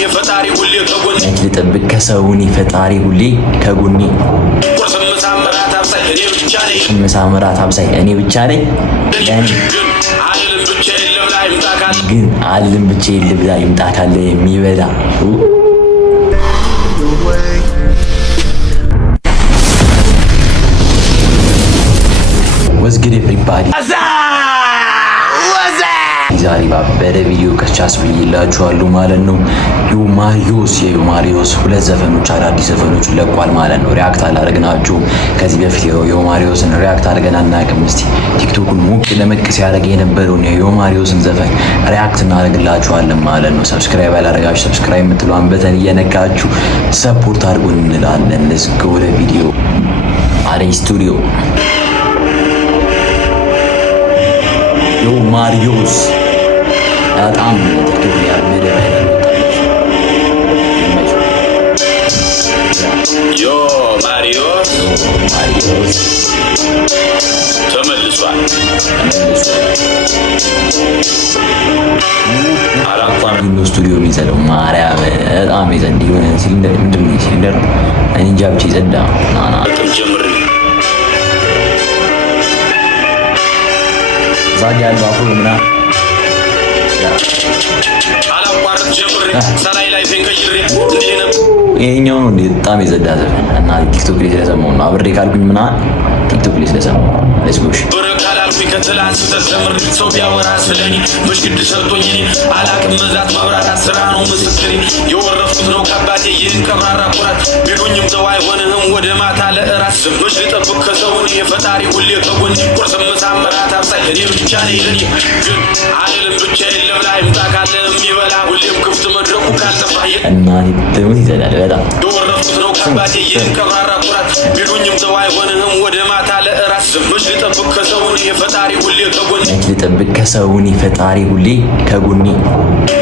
የፈጣሪ ሁሌ ከጎኔ ልጠብቅ ከሰውን የፈጣሪ ሁሌ ከጎኔ ቁርስ ምሳ እራት አብሳይ እኔ ብቻ ነኝ ምሳ እራት አብሳይ እኔ ብቻ ነኝ ግን አልልም ብቻዬን ልብላ ይምጣ ካለ የሚበላ What's good everybody? ዛሬ ባበደ ቪዲዮ ከቻስ ብዬላችኋለሁ ማለት ነው። የማሪዮስ ሁለት ዘፈኖች አዳዲስ ዘፈኖች ለቋል ማለት ነው። ሪአክት አላደረግናችሁ ከዚህ በፊት የማሪዮስን ሪአክት አድርገን አናውቅም። እስቲ ቲክቶኩን ሞቅ ለመቅ ሲያደርግ የነበረውን የማሪዮስን ዘፈን ሪአክት እናደርግላችኋለን ማለት ነው። ሰብስክራይብ ያላደረጋችሁ ሰብስክራይብ የምትለዋን በተን እየነካችሁ ሰፖርት አድርጉን እንላለን። ሌትስ ጎ ወደ ቪዲዮ አሬ ስቱዲዮ ማሪዮስ በጣም ቲክቶክ ያመደ ባይላል ማሪዮስ ተመልሷል። አራፋን ስቱዲዮ የሚዘለው ማርያም በጣም ይዘንድ የሆነ ሲሊንደር ምንድነው ሲሊንደር እንጃ ብቻ ይዘዳ ናና ዛግ ያለው አፍሮ ምናምን ይሄኛው ነው በጣም የዘዳ ዘፈን እና ቲክቶክ ላይ ስለሰማሁ ነው አብሬ ካልኩኝ ምናምን ቲክቶክ ላይ ስለሰማሁ ሌትስ ጎ ከትላንት ተሰምር ሰው ቢያወራ ስለኔ ምሽግድ ሰጥቶኝ እኔ አላቅም መዛት ማብራራት ስራ ነው ምስክሬ የወረፍኩት ነው ከአባቴ ይህን ቀብራራ ኩራት ቢሉኝም ሰው አይሆንህም ወደ ማታ ለእራት ዝምሽ ልጠብቅ ከሰውን የፈጣሪ ሁሌ ከጎኔ ቁርስ ምሳ እራት አብሳይ እኔ ብቻ ነኝ ለኔ ግን አልልም ብቻዬን ልብላ ይምጣ ካለ የሚበላ ሁሌም ክፍት መድረኩ ካልጠፋ እና ትሙት ይዘዳል በጣም የወረፍኩት ነው ከአባቴ ይህን ቀብራራ ኩራት ቢሉኝም ሰው አይሆንህም ወደ ማታ ለእራት ዝምሽ ልጠብቅ ከሰውን የፈጣሪ ሁሌ ከጎኔ ልጠብቅ ከሰውን የፈጣሪ ሁሌ ከጎኔ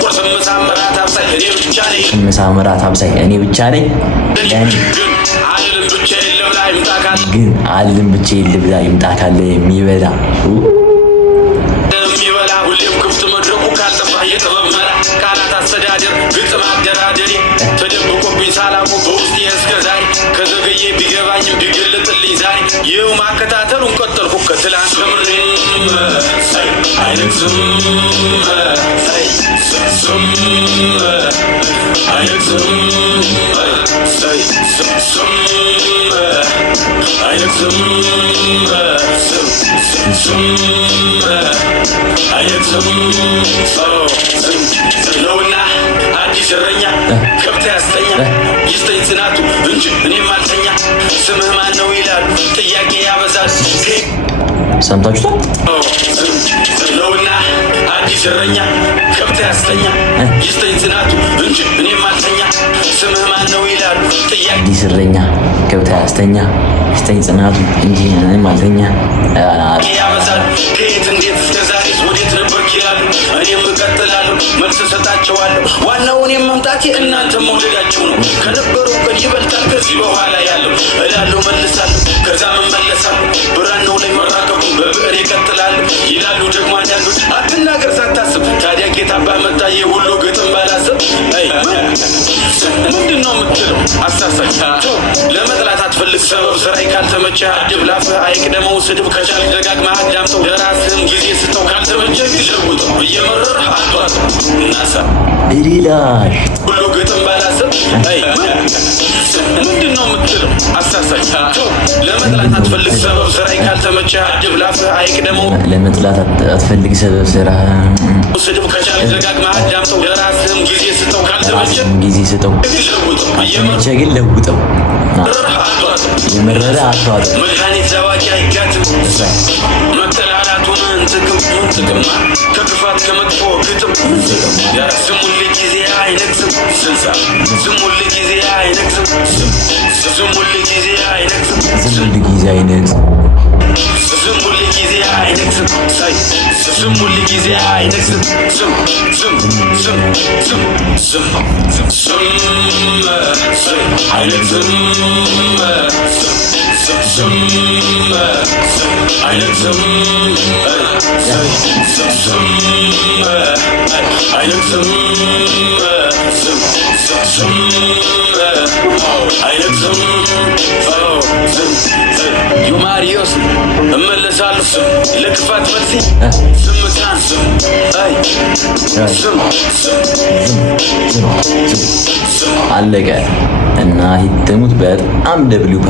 ቁርስ ምሳ እራት አብሳይ እኔ ብቻ ነኝ ምሳ እራት አብሳይ እኔ ብቻ ነኝ ግን አልልም ብቻዬን ልብላ ይምጣ ካለ የሚበላ ሁሌም ክፍት መድረኩ ካልጠፋ የጥበብ መላ ቃላት አስተዳደር ግጥም አደራደሪ ተደብቆብኝ ሳላውቅ በውስጤ እስከ ዛሬ ከዘገየ ቢገባኝም ቢገለጥልኝ ዛሬ ይኸው ማከታተሉን ቀጠልኩ ከትላንት ተምሬ አይነግዝም አይነግዝም አይነግዝም ነውና አዲስ እረኛ ከብት ያስተኛ ይስጠኝ ጽናቱ እንጂ እኔም አልተኛ ስምህ ማን ነው ይላሉ ጥያቄ ያበዛል ሰምታችሁታል ነውና አዲስ እረኛ ከብት ያስተኛ ይስጠኝ ጽናቱ እንጂ እኔም አልተኛ ስምህ ማን ነው ይላሉ ጥያቄ አዲስ እረኛ ከብት ያስተኛ ይስጠኝ ጽናቱ እንጂ እኔም አልተኛ ያበዛል ከየት እንዴት እስከ ዛሬ ወዴት ነበርክ ይላሉ እኔም እቀጥላለሁ መልስ እሰጣቸዋለሁ ዋናው እኔም መምጣቴ እናንተ መውደዳችሁ ነው ከነበረው ቀን ይበልጣል ከዚህ በኋላ ያለው እላለሁ መልሳለሁ ከዛም እመለሳለሁ ብራናው ላይ መራቀቁን በብዕር ይቀጥላሉ ይላሉ ደግሞ አንዳንዶች አትናገር ሳታስብ ታዲያ ጌታ ባመጣ የሁሉ ግጥም ባላስብ ምንድን ነው የምትለው አሳሳች ለመጥላት አትፈልግ ሰበብ ስራይ ካልተመቸ አድብ ላፍህ አይቅደመው ስድብ ከቻልክ ደጋግመህ አዳምጠው ለራስህም ጊዜ ስጠው ካልተመቸ ይለውጠው እየመረርህ አቷት እናሳ ኢላሽ ሁሉ ግጥም ባላስብ ምንድን ነው የምትለው አሳሳች ለመጥላት አትፈልግ ሰበብ ስራይ ካልተመቸ አድብ ላፍህ አይቅደመው ለመጥላት አትፈልግ ሰበብ ስራ ስድብ ከቻልክ ደጋግመህ አዳምጠው ለራስህም ጊዜ ስጠው ካልተመቸ ጊዜ ስጠው እየመረርህ ግን ለውጠው የመረረ አቷት መድኃኒት ዘዋቂ አይጋትም መጠላላቱ ምን ጥቅም ከክፋት ከመጥፎ ግጥም ዝሙል ጊዜ አይነግስም ዝሙል ጊዜ አይነግስም ዝሙል ጊዜ አይነግስም ዝሙል ጊዜ አይነግስም ዝሙል ጊዜ አይነግስም ዝሙል ጊዜ አይነግስም አይነግስም አይነግስም አይነትም ዮማሪዮስ እመለሳለሁ ለክፋት መልሲ ስምታን አለቀ እና ሂተሙት በጣም ደብሊው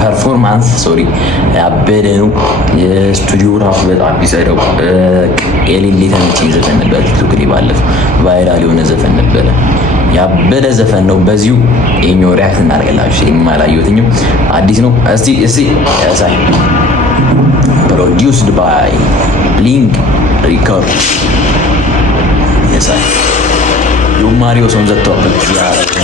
ፐርፎርማንስ ያበደ ነው። የስቱዲዮ ራሱ በጣም ቢሰራው የሌሊ ተመችኝ ዘፈን ነበር። ቲክቶክ ላይ ባለፈው ቫይራል የሆነ ዘፈን ነበረ። ያበደ ዘፈን ነው። በዚሁ የኛው ሪያክት እናደርግላችሁ። የማላየሁትኝም አዲስ ነው። እስቲ ያሳይ። ፕሮዲውስድ ባይ ብሊንክ ሪከርድ ያሳይ። ዮማሪዮስ on the topic.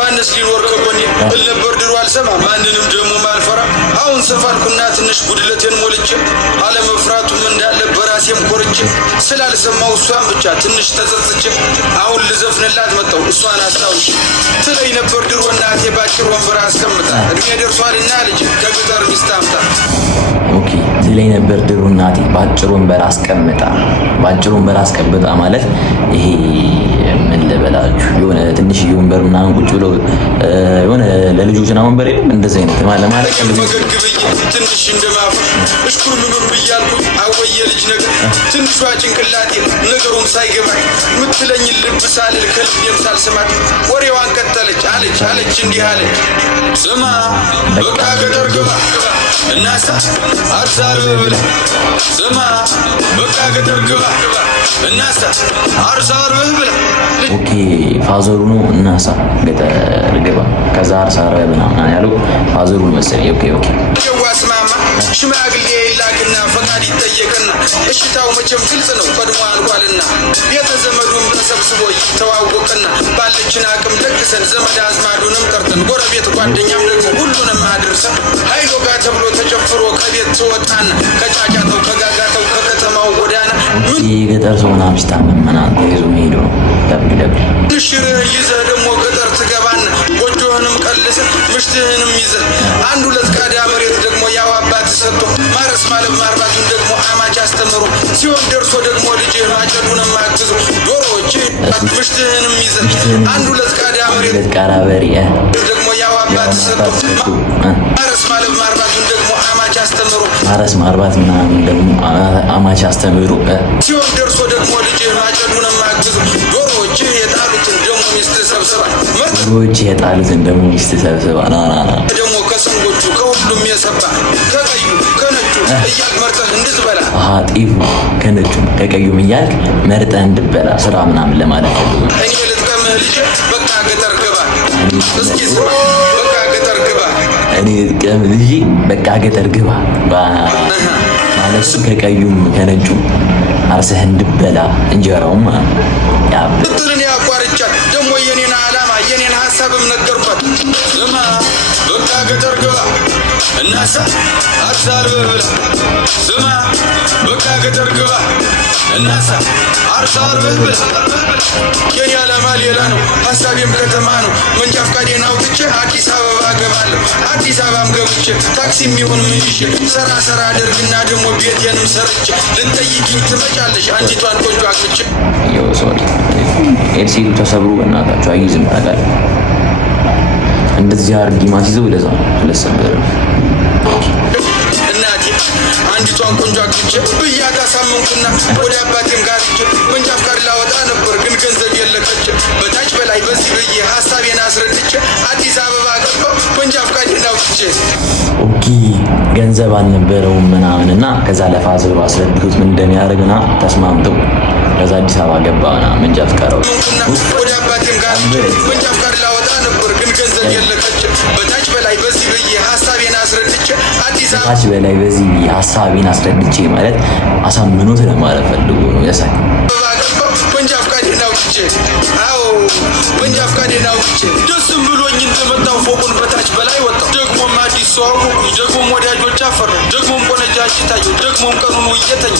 ማንስ ሊኖር ከጎኔ እልነበር ድሮ አልሰማ ማንንም ደግሞ ማልፈራ አሁን ሰፋልኩና ትንሽ ጉድለቴን ሞልቼ አለመፍራቱም እንዳለ በራሴም ኮርቼ ስላልሰማው እሷን ብቻ ትንሽ ተጸጽቼ አሁን ልዘፍንላት መጣው እሷን አስታውሽ ትለኝ ነበር ድሮ እናቴ ባጭር ወንበር አስቀምጣ እድሜ ደርሷልና ልጅ ከገጠር ሚስት አምጣ። ኦኬ ትለኝ ነበር ድሮ እናቴ ባጭር ወንበር አስቀምጣ። ባጭር ወንበር አስቀምጣ ማለት ይሄ ምን ልበላችሁ የሆነ ትንሽ ወንበር ምናምን ቁጭ ብሎ የሆነ ለልጆች እና ወንበር የለም እንደዚህ አይነት ማለት ትንሽ እንደማፈር እሽኩር ምኑር ብያልኩ አወየ ልጅ ነገር ትንሿ ጭንቅላቴ ነገሩን ሳይገባኝ ምትለኝ ልብ ሳልል ከልቤም ሳልሰማት ወሬዋን ቀጠለች አለች እንዲህ አለች ስማ በቃ ገጠር ግባ እናሳ አርሳር ብለ ስማ በቃ ገጠር ግባ እናሳ አርሳር ብለ። ኦኬ ፋዘሩ ነው እናሳ ገጠር ግባ ከዛ አርሳር ምናምን ያለው ፋዘሩ መሰለኝ። ኦኬ ዋስማማ ሽማግሌ ይላክና ፈቃድ ይጠየቅና እሽታው መቼም ግልጽ ነው ቀድሞ አልቋልና ቤተ ዘመዱን ተሰብስቦ ይተዋወቅና ባለችን አቅም ለግሰን ዘመድ አዝማዱንም ጠርተን ጎረቤት ጓደኛም ደግሞ ሁሉንም አድርሰን ኃይሎ ጋር ተብሎ ተጨፍሮ ከቤት ትወጣና ከጫጫተው ከጋጋተው ከከተማው ጎዳና የገጠር ሰውና አምስት ምናምን ተይዞ መሄዱ ነው። ሽርህን ይዘህ ደግሞ ገጠር ትገባና ጎጆህንም ቀልሰህ ምሽትህንም ይዘህ አንድ ሁለት ቃዳ መሬት ደግሞ ያው አባት ሰጥቶ ማረስ ማለብ ማርባቱን ደግሞ አማች አስተምሮ ሲሆን ደርሶ ደግሞ ልጅህ ማጨዱንም አግዞ ዶሮዎች ምሽትህንም ይዘህ አንድ ሁለት ቃዳ መሬት ደግሞ ያው አባት ሰጥቶ ማረስ ማለብ ማርባቱን ደግሞ አማች አስተምሮ ማረስ ማርባት ምናምን ደግሞ አማች አስተምሮ ሲሆን ደርሶ ደግሞ ልጅህ ማጨዱንም አግዞ ዶሮዎች የጣሉትን ደግሞ ሚስት ሰብስባ ደግሞ ከሰንጎቹ ከሁሉም የሰባ ከቀዩ ከነጩ እያልክ መርጠህ እንድትበላ ጤፉ ከነጩ ከቀዩም እያልክ መርጠህ እንድትበላ ስራ ምናምን ለማለት ፈልጎ እኔ ልጥቀምህ ልጅ በቃ ገጠር ግባ እስኪ ስማ በቃ ገጠር ግባ እኔ ልጥቀምህ ልጅ በቃ ገጠር ግባ ማለት ከቀዩም ከነጩ አርሰህ እንድትበላ እንጀራውም ብትልን ያቋርጫት ደግሞ የኔን ዓላማ የኔን ሐሳብም ነገርኳት ስማ በቃ ገጠር ግባ እናሳ አርሳር ብላ ስማ በቃ ገጠር ግባ እናሳ አርሳር ብላ የኔ ዓላማ ሌላ ነው ሐሳቤም ከተማ ነው መንጃ ፈቃዴን አውጥቼ አዲስ አበባ ገባለሁ አዲስ አበባም ገብቼ ታክሲም ይሁን ምን ይዤ ሰራ አደርግና ደግሞ ቤቴንም ሰርቼ ልትጠይቂኝ ትመጫለሽ አንዲቷን ቆንጆ አግኝቼ ኤልሲዲ ተሰብሮ በእናታችሁ አይዝም ታውቃለህ። እንደዚህ አድርጊ ማስይዘው ለዛ ለሰበር እናቴ አንዲቷ ቆንጆ አግኝቼ ብያት አሳመንኩና ወደ አባቴም ጋር ሂጄ መንጃ ፍቃድ ላወጣ ነበር ግን ገንዘብ የለከች በታች በላይ በዚህ ብዬ ሀሳቤን አስረድቼ አዲስ አበባ ገባሁ መንጃ ፍቃዴን አውጥቼ። ኦኬ ገንዘብ አልነበረውም ምናምንና ከዛ ለፋዘሩ አስረድቶት ምን እንደሚያደርግና ተስማምተው ከዛ አዲስ አበባ ገባና መንጃ ፍቃድ አውጥቼና ወደ አባቴም ጋር መንጃ ፍቃድ ላወጣ ነበር ግን ገንዘብ የለከች በታች በላይ በዚህ ብዬ ሀሳቤን አስረድቼ አዲስ አበባ ታች በላይ በዚህ ሀሳቤን አስረድቼ ማለት አሳምኖት ለማለት ፈልጎ ነው። ያሳይ መንጃ ፍቃዴን አውጥቼ አዎ መንጃ ፍቃዴን አውጥቼ ደስም ብሎኝ እንደመጣሁ ፎቁን በታች በላይ ወጣሁ። ደግሞም አዲስ ሰው አወኩኝ፣ ደግሞም ወዳጆች አፈራሁ፣ ደግሞም ቆነጃጅ ታየሁ፣ ደግሞም ቀኑን ውየተኝ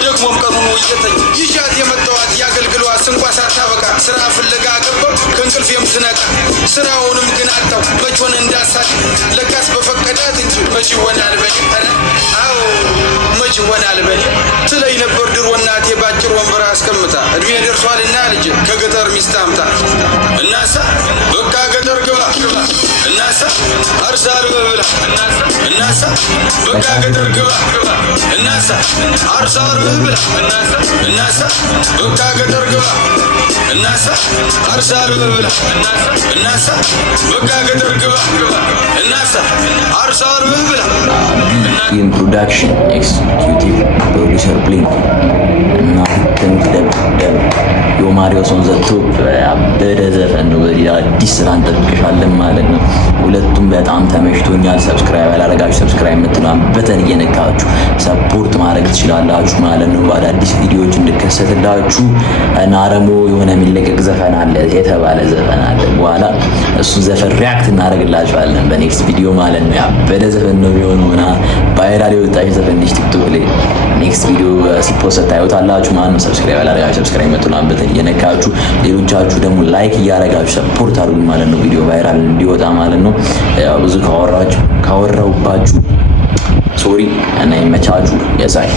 ደግሞም ቀኑን ውየተኝ ይሻት የመጣኋት ያገልግሏ ስንኳ ሳታበቃ ስራ ፍለጋ ገባሁ ከእንቅልፌም ስነቃ ስራውንም ግን አጣሁ መች ሆነ እንዳሳል ለካስ በፈቀዳት እንጂ መች ይሆናል በኔ አዎ መች ይሆናል በኔ ስለኝ ነበር ድሮ እናቴ ባጭር ወንበር አስቀምጣ እድሜ ደርሷልና ልጅ ከገጠር ሚስት አምጣ እናሳ በቃ ገጠር ግባ እናሳ አርሳ አርበብላ እናሳ በቃ ገጠር ግባ እናሳ አርሳ አርበብላ እናሳ በቃ ገጠር ግባ እናሳ አርሳ አርበብላ እናሳ በቃ ገጠር ግባ እናሳ አርሳ አርበብላ ኢንትሮዳክሽን ኤክስኪዩቲቭ ፕሮዲውሰር ፕሊን እና ደም ዮማሪዮስ ኦን ዘ ቶፕ ያበደ ዘፈን ነው። አዲስ ስራ እንጠብቅሻለን ማለት ነው። ሁለቱም በጣም ተመችቶኛል። ሰብስክራይብ ያላረጋችሁ ሰብስክራይብ የምትለዋን በተን እየነካችሁ ሰፖርት ማድረግ ትችላላችሁ ማለት ነው። በአዳዲስ ቪዲዮዎች እንድከሰትላችሁ እና ደግሞ የሆነ የሚለቀቅ ዘፈን አለ የተባለ ዘፈን አለ። በኋላ እሱን ዘፈን ሪያክት እናደርግላችኋለን በኔክስት ቪዲዮ ማለት ነው። ያበደ ዘፈን ነው የሚሆነው እና ቫይራል የወጣች ዘፈን ነች። ቲክቶክ ላይ ኔክስት ቪዲዮ ሲፖስት ታዩታላችሁ ማለት ነው። ሰብስክራይብ ያላረጋችሁ ሰብስክራይብ የምትለዋን በተን እየነካችሁ ሌሎቻችሁ ደግሞ ላይክ እያረጋችሁ ሰፖርት አድርጉ ማለት ነው። ቪዲዮ ቫይራል እንዲወጣ ማለት ነው። ያው ብዙ ካወራውባችሁ ሶሪ እና ይመቻችሁ። የሳይ